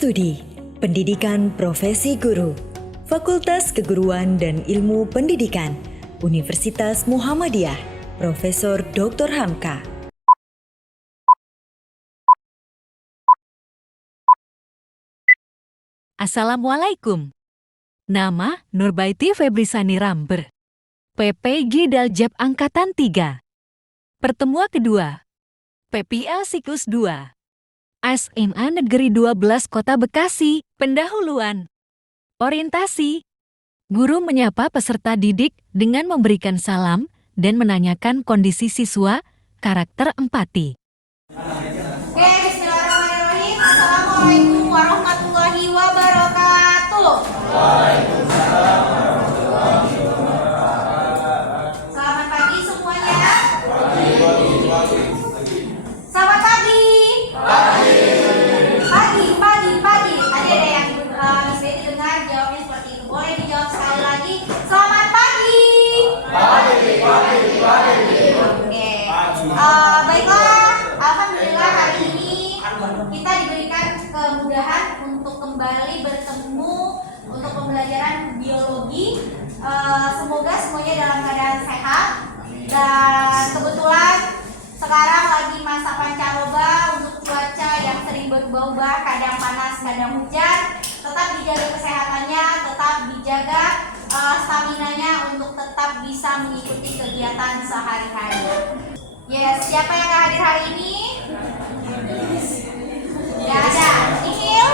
Studi Pendidikan Profesi Guru, Fakultas Keguruan dan Ilmu Pendidikan, Universitas Muhammadiyah, Profesor Dr. Hamka. Assalamualaikum. Nama Nurbaiti Febrisani Ramber, PPG Daljab Angkatan 3. Pertemuan kedua, PPL Siklus 2. SMA Negeri 12 Kota Bekasi. Pendahuluan. Orientasi. Guru menyapa peserta didik dengan memberikan salam dan menanyakan kondisi siswa, karakter empati. Oke, bismillahirrahmanirrahim. Assalamualaikum warahmatullahi wabarakatuh. Waalaikumsalam warahmatullahi wabarakatuh. Selamat pagi semuanya. Selamat pagi. Pagi. Tadi ada yang Miss Betty dengar jawabnya seperti itu. Boleh dijawab sekali lagi. Selamat pagi. Oke. Baiklah. Alhamdulillah hari ini kita diberikan kemudahan untuk kembali bertemu untuk pembelajaran biologi. Semoga semuanya dalam keadaan sehat. Dan kebetulan sekarang lagi masa pancaroba untuk cuaca yang sering berubah-ubah, kadang panas, kadang hujan. Tetap dijaga kesehatannya, tetap dijaga staminanya untuk tetap bisa mengikuti kegiatan sehari-hari. Yes, siapa yang gak hadir hari ini? Ya ada. Nihil.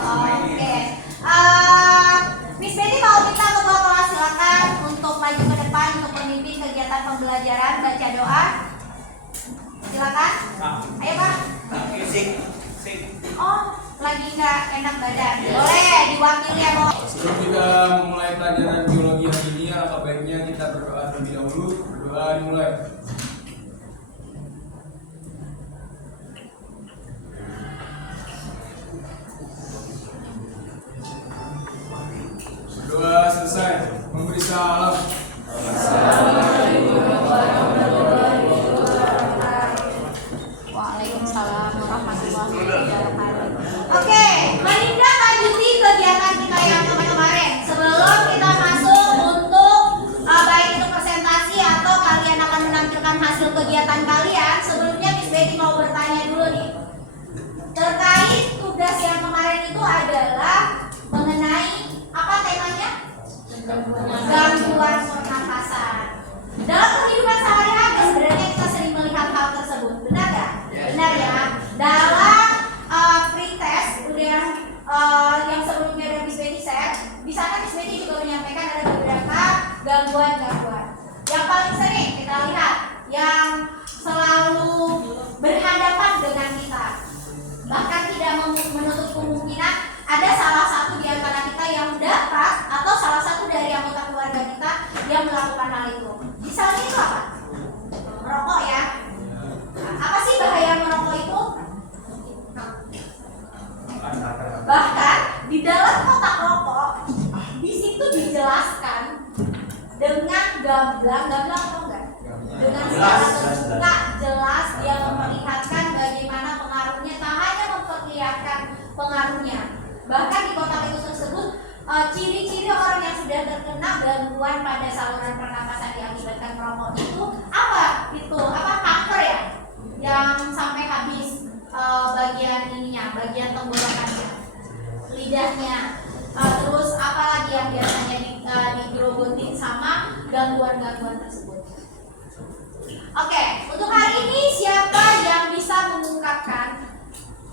Oke. Miss Betty mau minta ketua kelas silakan untuk maju ke depan untuk memimpin kegiatan pembelajaran baca doa. Silakan. Ayo Pak. Oh, lagi nggak enak badan. Boleh diwakili ya, Bo. Sebelum kita memulai pelajaran biologi hari ini, alangkah baiknya kita berdoa terlebih dahulu. Berdoa dimulai. Berdoa selesai. Memberi salam. Waalaikumsalam warahmatullahi wabarakatuh. Oke, menindaklanjuti kegiatan kita yang kemarin. Sebelum kita masuk untuk baik itu presentasi atau kalian akan menampilkan hasil kegiatan kalian, sebelumnya Miss Betty mau bertanya dulu nih. Terkait tugas yang kemarin itu adalah mengenai apa temanya? Gangguan pernapasan. Dalam kehidupan sehari-hari sebenarnya kita sering melihat hal tersebut, benar nggak? Benar ya. Dalam pretest yang sebelumnya ada Miss Betty share, di sana Miss Betty juga menyampaikan ada beberapa gangguan-gangguan. Yang paling sering kita lihat, yang selalu berhadapan dengan kita, bahkan tidak menutup kemungkinan ada salah satu di antara kita yang dapat atau salah satu dari anggota keluarga kita yang melakukan hal itu. Misalnya itu apa? Merokok ya. Apa sih bahaya merokok itu? Bahkan di dalam kotak rokok di situ dijelaskan dengan gamblang atau enggak? Dengan secara terbuka jelas dia memperlihatkan bagaimana pengaruhnya, tak hanya memperlihatkan pengaruhnya. Bahkan di kotak itu tersebut ciri-ciri orang yang sudah terkena gangguan pada saluran pernapasan diakibatkan merokok itu apa? Apa kanker ya? Yang sampai habis bagian ininya, bagian tenggorokannya, lidahnya, terus apalagi yang biasanya digerogotin sama gangguan-gangguan tersebut. Oke, untuk hari ini siapa yang bisa mengungkapkan,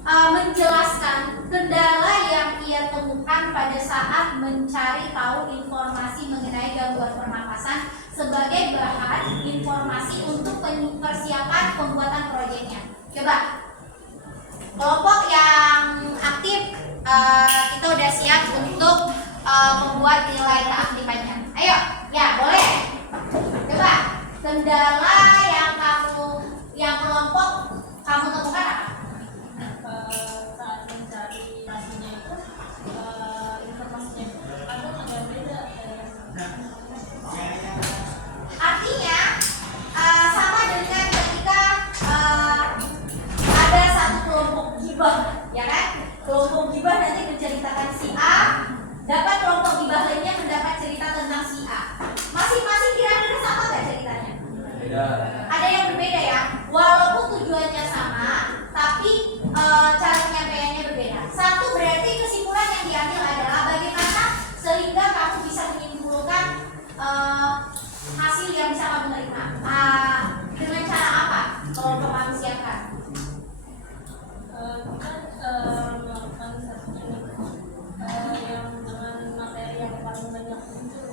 menjelaskan kendala yang ia temukan pada saat mencari tahu informasi mengenai gangguan pernapasan sebagai bahan informasi untuk persiapan pembuatan proyeknya? Coba. Kelompok yang aktif, kita udah siap untuk membuat nilai keaktifannya. Ayo, ya boleh. Coba. Kendala yang kelompok kamu temukan apa? Saat mencari hasilnya itu informasinya itu kadang agak beda. Artinya sama dengan ketika ada satu kelompok gibah, ya kan? berbeda. Ada yang berbeda ya, walaupun tujuannya sama, tapi cara penyampaiannya berbeda. Satu, berarti kesimpulan yang diambil adalah bagaimana sehingga kamu bisa menyimpulkan hasil yang bisa kamu terima. Dengan cara apa? Kalau memanusiakan. Kita melakukan satu yang dengan materi yang paling banyak muncul,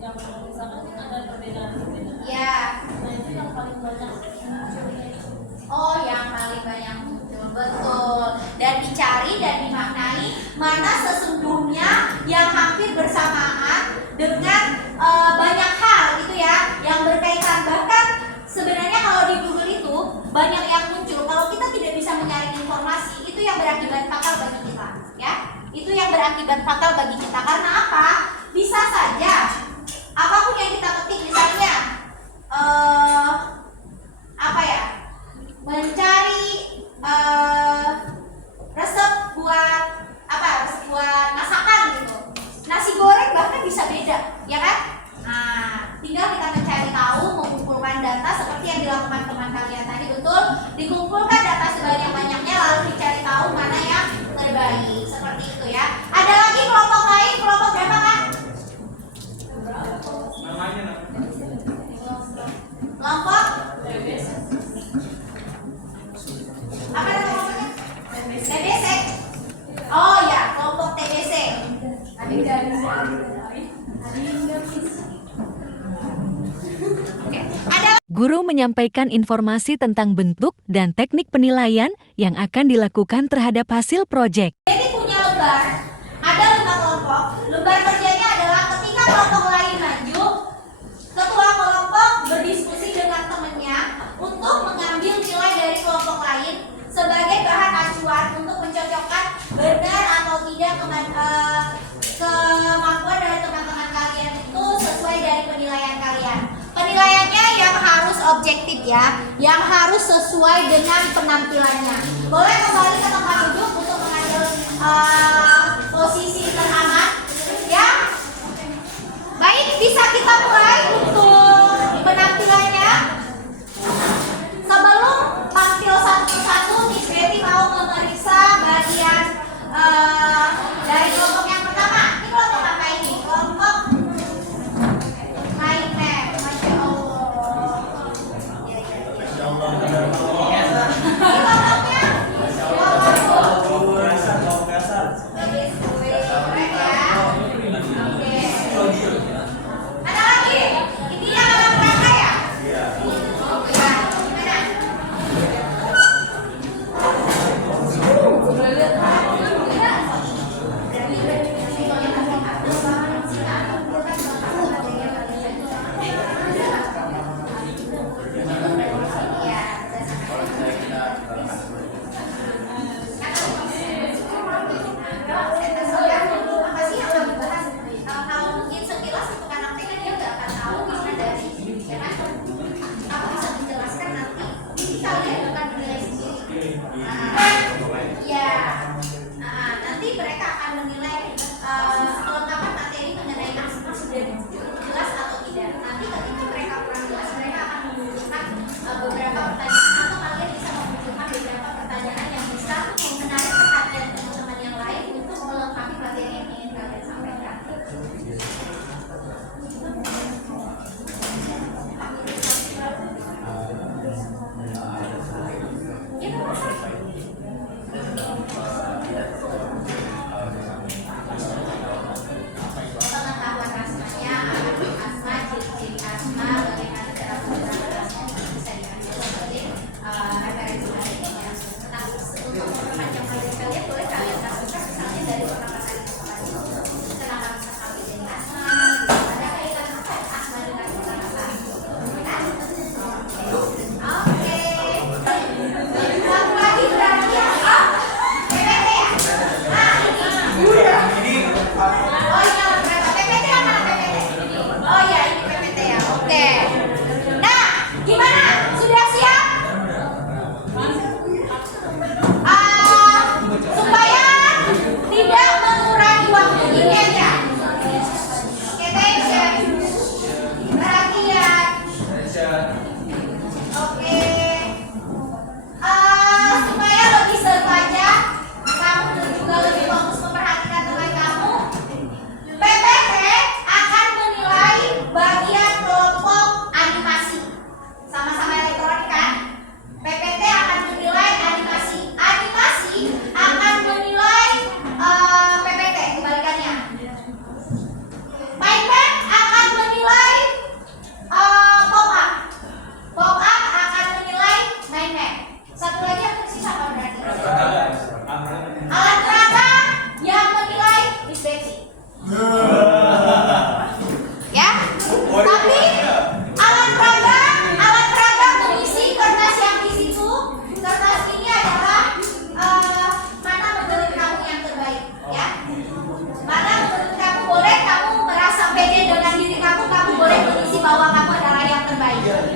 yang misalkan kita ada perbedaan-perbedaan. Ya. Nah itu yang paling banyak munculnya itu. Oh, yang paling banyak muncul, betul. Dan dicari dan dimaknai mana sesungguhnya yang hampir bersamaan dengan banyak hal itu ya, yang berkaitan. Bahkan sebenarnya kalau di Google itu banyak yang muncul. Kalau kita tidak bisa menyaring informasi, itu yang berakibat fatal bagi kita, ya. Itu yang berakibat fatal bagi kita. Karena apa? Bisa saja apapun yang kita ketik, misalnya apa ya? Mencari resep buat apa? Resep buat masakan gitu. Nasi goreng bahkan bisa beda, ya kan? Nah, tinggal kita mencari tahu, mengumpulkan data seperti yang dilakukan teman kalian tadi, betul? Dikumpulkan data sebanyak-banyaknya lalu dicari tahu mana yang terbaik. Seperti itu ya. Ada lagi kelompok lain, kelompok berapa kan? Namanya Kelompok apa nama kelompoknya? TBC. Oh ya, kelompok TBC. Ada Guru menyampaikan informasi tentang bentuk dan teknik penilaian yang akan dilakukan terhadap hasil proyek. Jadi punya lembar, ada 5 kelompok. Lembar kerjanya adalah ketika kelompok lain maju, ketua kelompok berdiskusi dengan temannya untuk mengambil nilai dari kelompok lain sebagai bahan acuan untuk mencocokkan benar atau tidak kemampuan dari teman-teman kalian itu sesuai dari penilaian kalian. Penilaiannya yang harus objektif ya, yang harus sesuai dengan penampilannya. Boleh kembali ke tempat duduk untuk mengambil posisi teraman ya. Baik, bisa kita mulai untuk penampilannya. Sebelum tampil satu-satu, Miss Betty mau memeriksa bagian dari kelompok yang pertama. Ini kelompok apa ini? Kelompok main map. Masya Allah. Ada lagi? Ini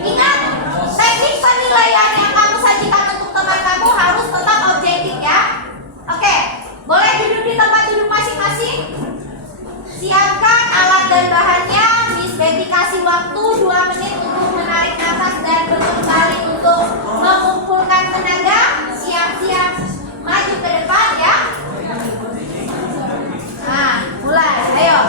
Ingat, teknik penilaian yang kamu sajikan untuk teman kamu harus tetap objektif ya. Oke, boleh duduk di tempat duduk masing-masing. Siapkan alat dan bahannya. Miss Betty kasih waktu 2 menit untuk menarik nafas dan berkembali untuk mengumpulkan tenaga. Siap-siap maju ke depan ya. Nah, mulai. Ayo.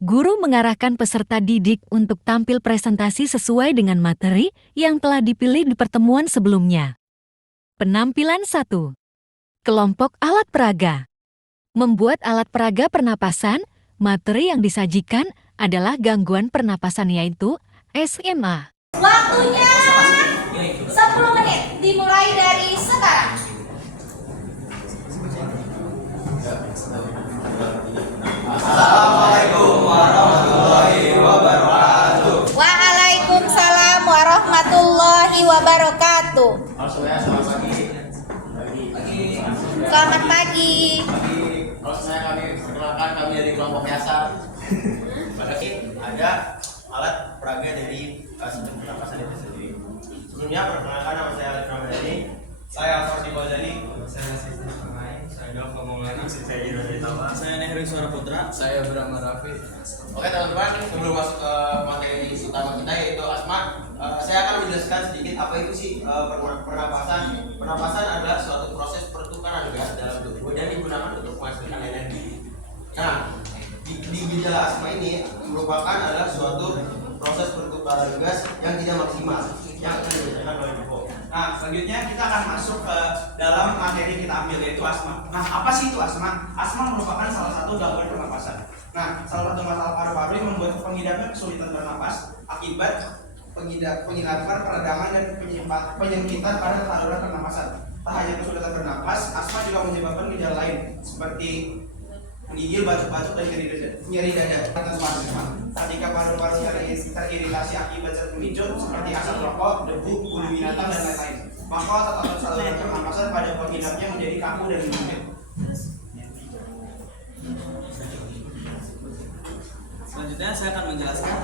Guru mengarahkan peserta didik untuk tampil presentasi sesuai dengan materi yang telah dipilih di pertemuan sebelumnya. Penampilan 1. Kelompok alat peraga. Membuat alat peraga pernapasan, materi yang disajikan adalah gangguan pernapasan yaitu SMA. Waktunya 10 menit. Dimulai dari sekarang. Assalamualaikum warahmatullahi wabarakatuh. Waalaikumsalam warahmatullahi wabarakatuh. Selamat pagi. Selamat pagi. Kalau saya kami perkenalkan kami dari kelompok Yasar. Pada sini ada alat peraga dari sistem pernapasan itu sendiri. Sebelumnya perkenalkan nama saya Alif Ramadhani. Saya Fardi Bajani, saya asisten pemain, saya Nova Maulana, Saya Irwan Tawa. Saya Nehri Suara Putra. saya Brahma Rafi. Oke teman-teman, sebelum masuk ke materi utama kita yaitu asma, saya akan menjelaskan sedikit apa itu sih pernapasan. Pernapasan adalah suatu proses pertukaran gas dalam tubuh dan digunakan untuk menghasilkan energi. Nah, di gejala asma ini merupakan adalah suatu proses pertukaran gas yang tidak maksimal yang akan dikerjakan oleh tubuh. Nah, selanjutnya kita akan masuk ke dalam materi kita ambil yaitu asma. Nah, apa sih itu asma? Asma merupakan salah satu gangguan pernapasan. Nah, salah satu masalah paru-paru yang membuat pengidapnya kesulitan bernapas akibat penghidapan, peradangan dan penyempitan pada saluran pernapasan. Tak hanya kesulitan bernapas, asma juga menyebabkan gejala lain seperti menggigil, batuk-batuk, dan nyeri dada. Ketika paru-paru teriritasi akibat zat pemicu seperti asap rokok, debu, bulu binatang, dan lain-lain, maka tatanan saluran pernapasan pada pengidapnya menjadi kaku dan menyempit. Selanjutnya saya akan menjelaskan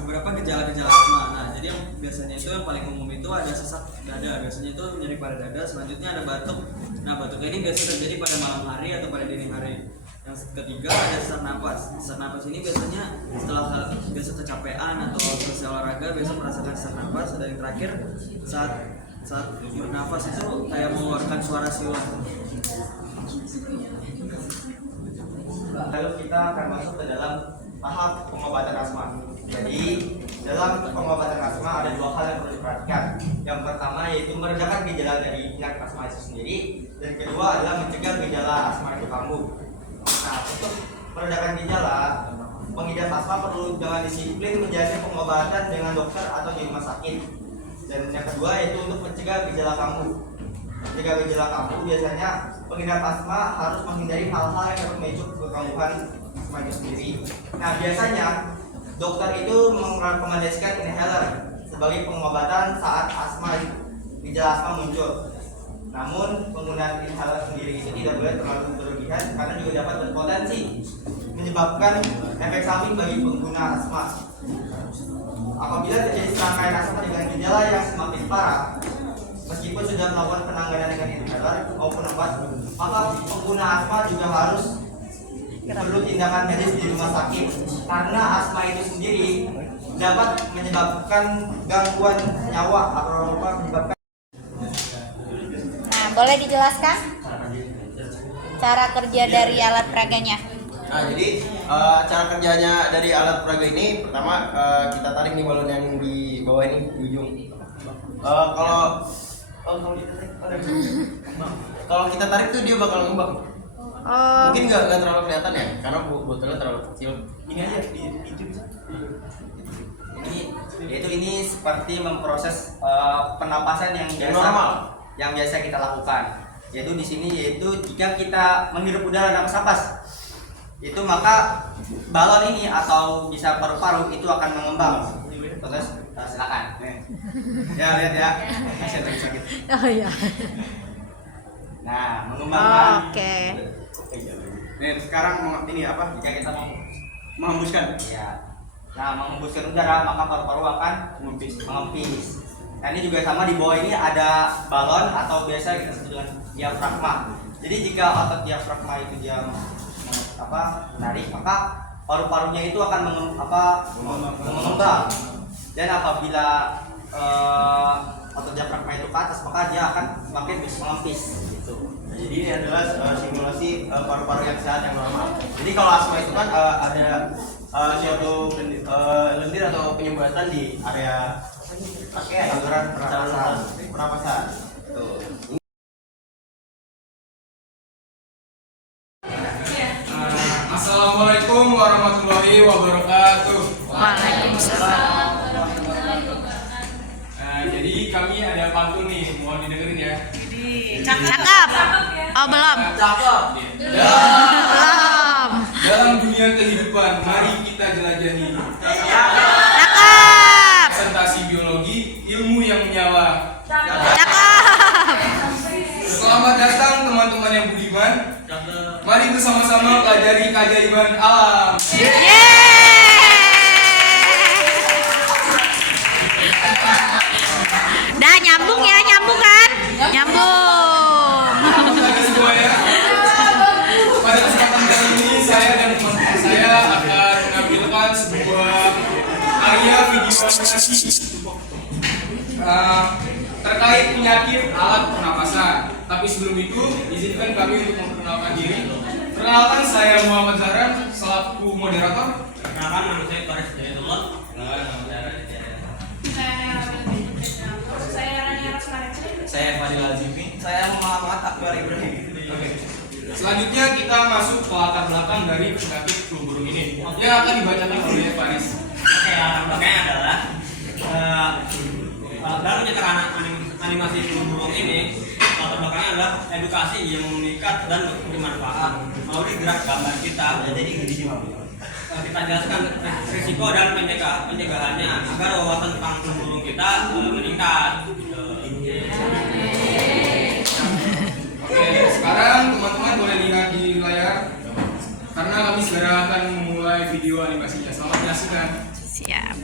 beberapa gejala-gejala asma. Nah, jadi yang biasanya itu yang paling umum itu ada sesak dada, biasanya itu nyeri pada dada. Selanjutnya ada batuk. Nah, batuk ini biasa terjadi pada malam hari atau pada dini hari. Yang ketiga ada sesak napas. Sesak napas ini biasanya setelah biasa kecapean atau selesai olahraga biasa merasakan sesak napas. Dan yang terakhir saat bernafas itu kayak mengeluarkan suara siulan. Lalu kita akan masuk ke dalam tahap pengobatan asma. Jadi dalam pengobatan asma ada 2 hal yang perlu diperhatikan. Yang pertama yaitu meredakan gejala dari penyakit asma itu sendiri, dan kedua adalah mencegah gejala asma itu kambuh. Nah, untuk meredakan gejala, pengidap asma perlu dengan disiplin menjalani pengobatan dengan dokter atau di rumah sakit. Dan yang kedua yaitu untuk mencegah gejala kambuh. Mencegah gejala kambuh biasanya pengidap asma harus menghindari hal-hal yang dapat memicu kekambuhan asma itu sendiri. Nah, biasanya dokter itu merekomendasikan inhaler sebagai pengobatan saat gejala asma muncul. Namun penggunaan inhaler sendiri itu tidak boleh terlalu berlebihan karena juga dapat berpotensi menyebabkan efek samping bagi pengguna asma. Apabila terjadi serangkaian asma dengan gejala yang semakin parah, meskipun sudah melakukan penanganan dengan inhaler maupun obat, maka pengguna asma juga harus perlu tindakan medis di rumah sakit karena asma itu sendiri dapat menyebabkan gangguan nyawa atau menyebabkan. Nah, boleh dijelaskan cara kerja dari alat peraganya? Nah, jadi cara kerjanya dari alat peraga ini pertama kita tarik nih balon yang di bawah ini di ujung. Kalau kita tarik tuh dia bakal ngembang. Mungkin nggak terlalu kelihatan ya karena botolnya terlalu kecil. Ini aja itu bisa. Ini seperti memproses pernapasan yang biasa Normal. yang biasa kita lakukan. Yaitu di sini jika kita menghirup udara napas napas, itu maka balon ini atau bisa paru-paru itu akan mengembang. Terus silakan. Ya lihat ya. Masih sakit. Oh iya. Nah, mengembangkan. Oke. Nih sekarang ini apa? Jika kita mau Menghembuskan. Ya. Nah, menghembuskan udara maka paru-paru akan mengempis. Nah, ini juga sama, di bawah ini ada balon atau biasa kita sebut dengan diafragma. Jadi jika otot diafragma itu dia menarik, maka paru-parunya itu akan mengembang. Dan apabila otot diafragma itu ke atas, maka dia akan semakin mengempis gitu. Jadi ini adalah simulasi paru-paru yang sehat yang normal. Jadi kalau asma itu kan ada suatu lendir atau penyumbatan di area saluran pernapasan. Assalamualaikum warahmatullahi wabarakatuh. Waalaikumsalam. Jadi kami ada pantun nih, mohon didengerin ya. Cakep. Oh, belum. Cakep. Belum. Dalam dunia kehidupan, mari kita jelajahi. Cakep. Presentasi biologi, ilmu yang menyala. Cakep. Selamat datang teman-teman yang budiman. Mari bersama-sama pelajari keajaiban alam. Dah nyambung ya, nyambung kan? Nyambung. Bagi semua ya. Pada kesempatan kali ini saya dan teman-teman saya akan menampilkan sebuah karya video animasi terkait penyakit alat pernapasan. Tapi sebelum itu, izinkan kami untuk memperkenalkan diri. Perkenalkan, saya Muhammad Zahran selaku moderator. Perkenalkan, nama saya Faris Hidayatullah. Saya Fadil Azimi. Saya Muhammad Akbar Ibrahim. Oke. Selanjutnya kita masuk ke latar belakang dari penyakit flu burung ini yang akan dibacakan oleh Faris. Oke, latar belakangnya adalah dalam menciptakan animasi flu burung ini, latar belakangnya adalah edukasi yang mengikat dan bermanfaat. Melalui gerak gambar kita, kita jelaskan risiko dan pencegahannya agar wawasan tentang flu burung kita meningkat. Oke, sekarang teman-teman boleh lihat di layar karena kami segera akan memulai video animasinya. Selamat menyaksikan. Siap.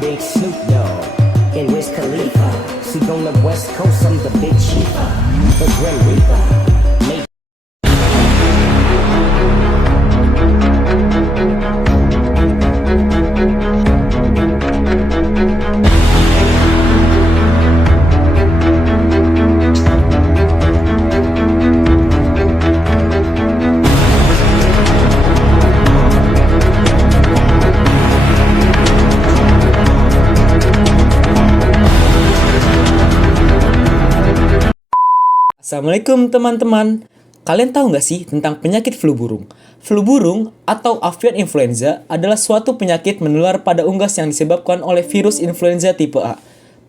Big Snoop Dogg and Wiz Khalifa. See on the West Coast, I'm the big chief, the Grim Reaper. Make Assalamualaikum teman-teman. Kalian tahu nggak sih tentang penyakit flu burung? Flu burung atau avian influenza adalah suatu penyakit menular pada unggas yang disebabkan oleh virus influenza tipe A.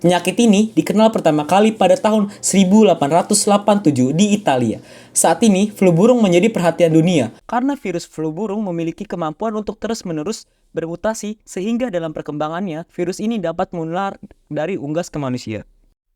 Penyakit ini dikenal pertama kali pada tahun 1887 di Italia. Saat ini, flu burung menjadi perhatian dunia karena virus flu burung memiliki kemampuan untuk terus-menerus bermutasi sehingga dalam perkembangannya, virus ini dapat menular dari unggas ke manusia.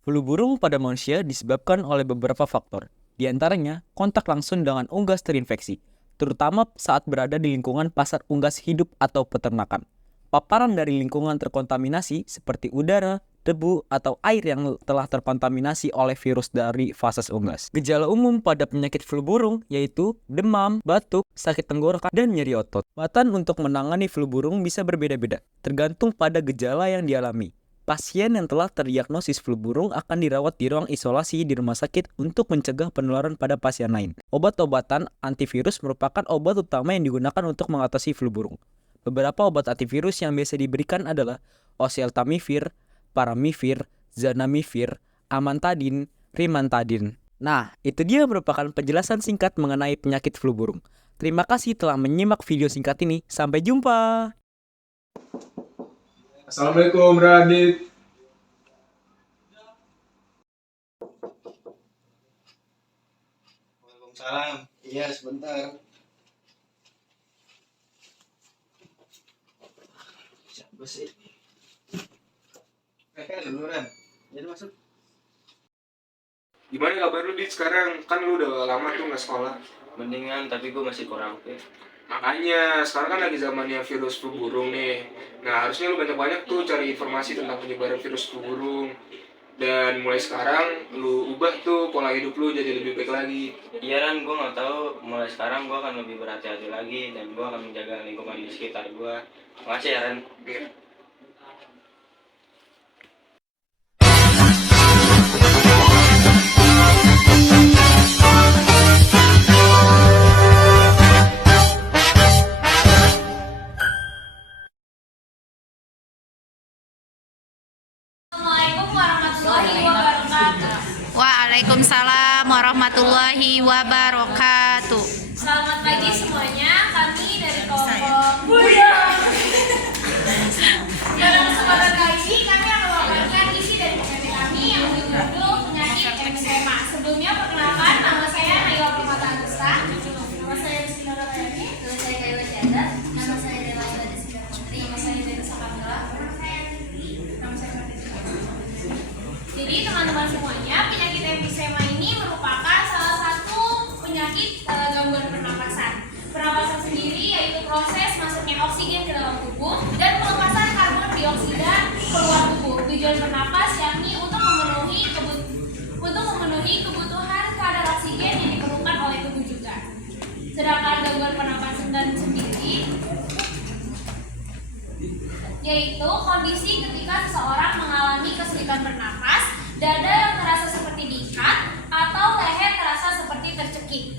Flu burung pada manusia disebabkan oleh beberapa faktor, di antaranya kontak langsung dengan unggas terinfeksi, terutama saat berada di lingkungan pasar unggas hidup atau peternakan. Paparan dari lingkungan terkontaminasi seperti udara, debu, atau air yang telah terkontaminasi oleh virus dari fases unggas. Gejala umum pada penyakit flu burung yaitu demam, batuk, sakit tenggorokan, dan nyeri otot. Obat untuk menangani flu burung bisa berbeda-beda, tergantung pada gejala yang dialami. Pasien yang telah terdiagnosis flu burung akan dirawat di ruang isolasi di rumah sakit untuk mencegah penularan pada pasien lain. Obat-obatan antivirus merupakan obat utama yang digunakan untuk mengatasi flu burung. Beberapa obat antivirus yang biasa diberikan adalah oseltamivir, paramivir, zanamivir, amantadin, rimantadin. Nah, itu dia merupakan penjelasan singkat mengenai penyakit flu burung. Terima kasih telah menyimak video singkat ini. Sampai jumpa. Assalamualaikum Radit. Waalaikumsalam. Iya, sebentar. Siapa sih? Duluran. Jadi masuk. Gimana kabar lu Dit sekarang? Kan lu udah lama tuh nggak sekolah. Mendingan, tapi gue masih kurang fit. Makanya sekarang kan lagi zamannya virus flu burung nih. Nah harusnya lu banyak-banyak tuh cari informasi tentang penyebaran virus flu burung. Dan mulai sekarang lu ubah tuh pola hidup lu jadi lebih baik lagi. Iya Ran, gue nggak tahu. Mulai sekarang gue akan lebih berhati-hati lagi dan gue akan menjaga lingkungan di sekitar gue. Makasih ya Ran. Oke. Assalamualaikum warahmatullahi wabarakatuh. Waalaikumsalam warahmatullahi wabarakatuh. Selamat pagi semuanya. Kami dari kelompok dalam kesempatan kali ini kami akan membagikan isi dari PPT kami yang berjudul penyakit emfisema. Sebelumnya perkenalkan, nama saya Nayla Primata Agusta. Nama saya Rizky Nora Bayani. Nama saya Kayla Syahda. Nama saya Dela Yolanda Sigar Putri. Nama saya Dela Sakamila. Nama saya Titi. Nama saya Martina. Jadi teman-teman semuanya, penyakit emfisema ini merupakan salah satu penyakit gangguan pernapasan. Pernapasan sendiri yaitu proses masuknya oksigen ke dalam tubuh dan pelepasan karbon dioksida keluar tubuh. Tujuan bernapas yakni untuk memenuhi kebutuhan kadar oksigen yang diperlukan oleh tubuh juga. Sedangkan gangguan pernapasan dan sendiri yaitu kondisi ketika seseorang mengalami kesulitan bernapas, dada yang terasa seperti diikat, atau leher terasa seperti tercekik.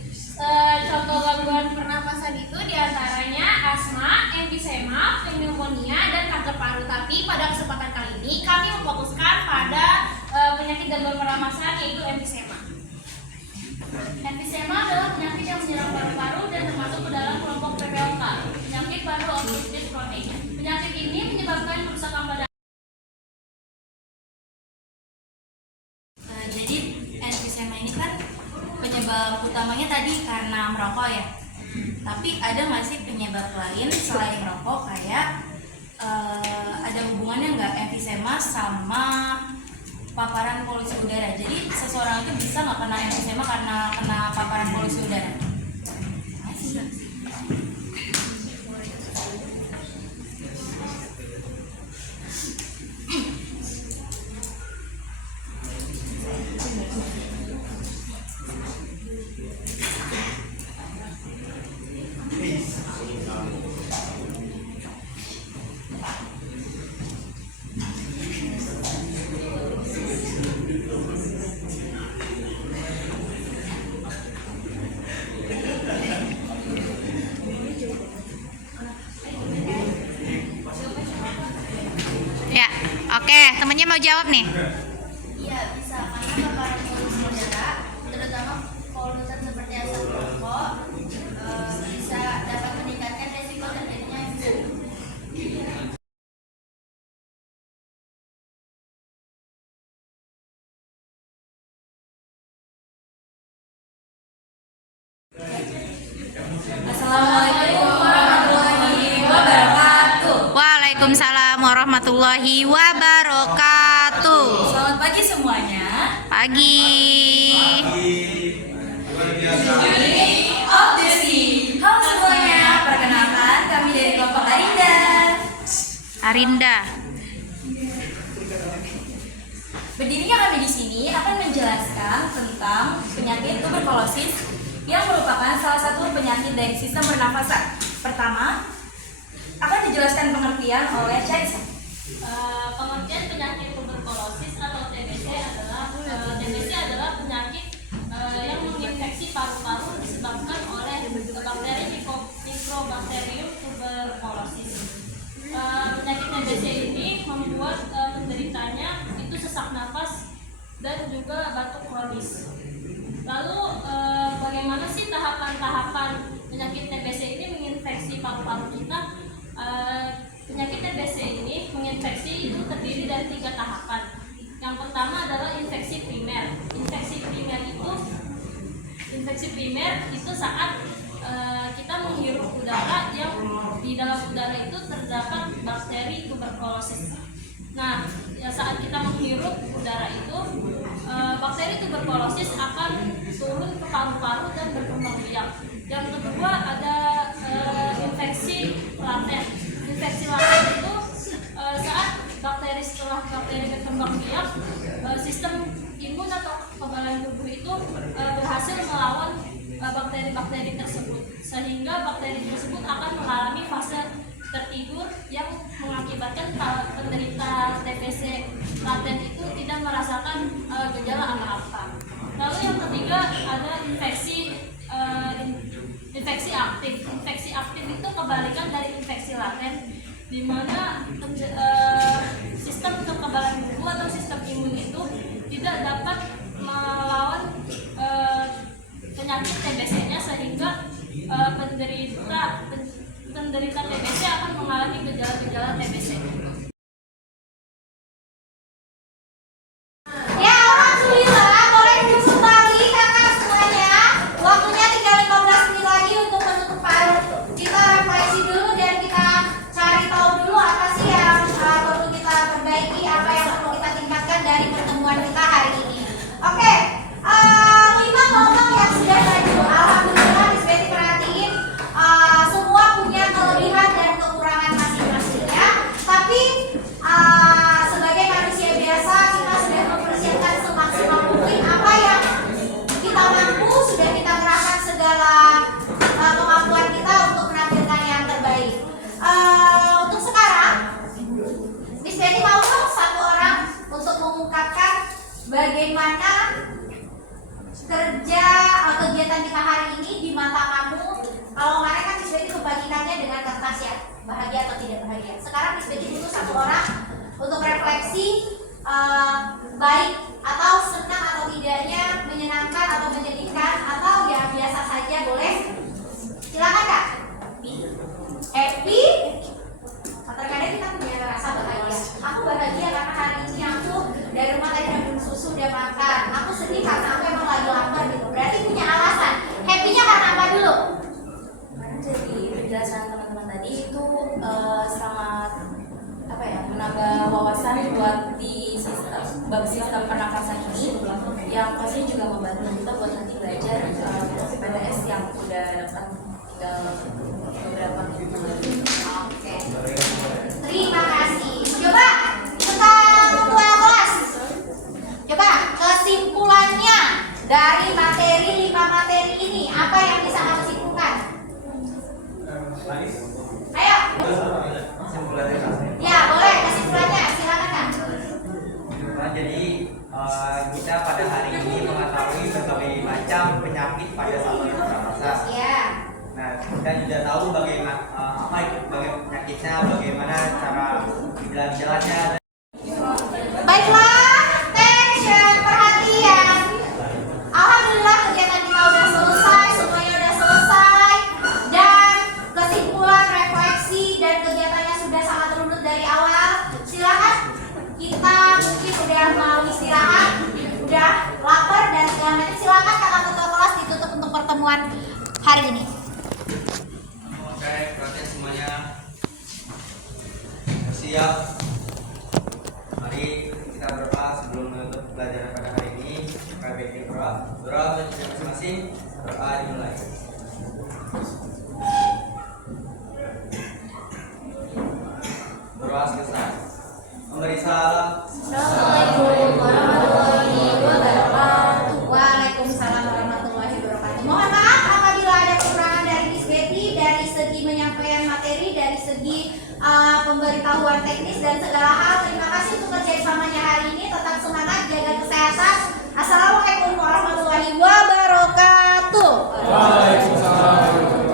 Contoh gangguan pernapasan itu diantaranya asma, emfisema, pneumonia, dan kanker paru. Tapi pada kesempatan kali ini kami memfokuskan pada penyakit gangguan pernapasan yaitu emfisema. Emfisema adalah penyakit yang menyerang paru-paru dan termasuk ke dalam kelompok PPOK, penyakit paru obstruktif kronik. Penyakit ini menyebabkan kerusakan pada jadi emfisema ini kan penyebab utamanya tadi karena merokok ya. Tapi ada nggak sih penyebab lain selain merokok kayak ada hubungannya nggak emfisema sama paparan polusi udara? Jadi seseorang itu bisa nggak kena emfisema karena kena paparan polusi udara? Ya, oke, temennya mau jawab nih. Iya bisa, karena paparan polusi udara, terutama polutan seperti asap rokok, bisa dapat meningkatkan resiko terjadinya emfisema. Assalamualaikum warahmatullahi wabarakatuh. Waalaikumsalam warahmatullahi wabarakatuh. Selamat pagi semuanya. Pagi. Of the sea. Halo semuanya, perkenalkan kami dari kelompok Arinda. Arinda. Berdirinya kami di sini akan menjelaskan tentang penyakit tuberkulosis yang merupakan salah satu penyakit dari sistem pernafasan. Pertama, akan dijelaskan pengertian oleh Caisa. Pengertian penyakit tuberkulosis atau TBC adalah penyakit yang menginfeksi paru-paru disebabkan oleh bakteri Mycobacterium tuberculosis. Penyakit TBC ini membuat penderitanya itu sesak napas dan juga batuk kronis. Lalu bagaimana sih tahapan-tahapan penyakit TBC ini menginfeksi paru-paru kita? Penyakit TBC ini menginfeksi itu terdiri dari 3 tahapan. Yang pertama adalah infeksi primer. Infeksi primer itu saat kita menghirup udara yang di dalam udara itu terdapat bakteri tuberkulosis. Nah, saat kita menghirup udara itu, bakteri tuberkulosis akan turun ke paru-paru dan berkembang biak. Yang kedua ada infeksi laten. Infeksi laten itu saat setelah bakteri berkembang biak, sistem imun atau kekebalan tubuh itu berhasil melawan bakteri-bakteri tersebut, sehingga bakteri tersebut akan mengalami fase tertidur yang mengakibatkan penderita TBC laten itu tidak merasakan gejala apa-apa. Lalu yang ketiga ada infeksi aktif. Infeksi aktif itu kebalikan dari infeksi laten, di mana sistem kekebalan tubuh atau sistem imun itu tidak dapat melawan penyakit TBC-nya, sehingga penderita TBC akan mengalami gejala-gejala TBC. Ya, alhamdulillah, boleh duduk kembali kakak semuanya. Waktunya tinggal 15 menit lagi untuk penutupan. Kita refleksi dulu dan kita cari tahu dulu apa sih yang perlu kita perbaiki, apa yang perlu kita tingkatkan dari pertemuan kita hari ini. Oke, 5 kelompok yang sudah maju. Alhamdulillah, Miss Betty perhatiin semua punya kelebihan dan kekurangan masing-masing ya. Tapi sebagai manusia biasa, kita sudah mempersiapkan semaksimal mungkin apa yang kita mampu, sudah kita kerahkan segala kemampuan kita untuk menampilkan yang terbaik. Untuk sekarang, Miss Betty mau dong 1 orang untuk mengungkapkan bagaimana kerja kegiatan kita hari ini di mata kamu. Kalau kemarin kan Miss Betty kebagiannya dengan kertas ya, bahagia atau tidak bahagia. Sekarang Miss Betty butuh 1 orang untuk refleksi baik atau senang atau tidaknya, menyenangkan atau menyedihkan, atau ya biasa saja boleh. Silakan Kak. Happy. Terkadang kita punya rasa bahagia. Aku bahagia karena hari ini aku dari rumah tadi udah minum susu, udah makan. Aku sedih karena aku emang lagi lapar gitu. Berarti punya alasan. Happy-nya karena apa dulu? Jadi penjelasan teman-teman tadi itu sangat menambah wawasan buat di sistem pernafasan ini, yang pasti juga membantu kita buat nanti belajar PTS yang udah dapat tinggal beberapa minggu. Oke. Terima kasih. Coba kita ketua kelas. Coba kesimpulannya dari 5 materi ini, apa yang bisa kamu simpulkan? Ayo. Ya, boleh kesimpulannya, silakan Kak. Jadi kita pada hari ini mengetahui berbagai macam penyakit pada saluran pernafasan. Ya. Nah, kita juga tahu bagaimana penyakitnya, bagaimana cara gejala-gejalanya. Baiklah, attention, perhatian. Alhamdulillah kegiatan kita udah selesai, semuanya udah selesai, dan kesimpulan, refleksi, dan kegiatannya sudah sangat runut dari awal. Silakan, kita mungkin udah mau istirahat, udah lapar dan segala macam. Silakan kakak ketua kelas ditutup untuk pertemuan hari ini. Oke, perhatian semuanya. Siap. Mari kita berdoa sebelum menutup pelajaran pada hari ini. Kita bikin doa untuk masing-masing. Doa dimulai. Berdoa selesai. Memberi salam. Assalamualaikum warahmatullahi wabarakatuh. Waalaikumsalam warahmatullahi wabarakatuh. Mohon maaf apabila ada kekurangan dari Miss Betty dari segi menyampaikan materi, dari segi pemberitahuan teknis dan segala hal. Terima kasih untuk kerjasamanya hari ini. Tetap semangat, jaga kesehatan. Assalamualaikum warahmatullahi wabarakatuh. Waalaikumsalam.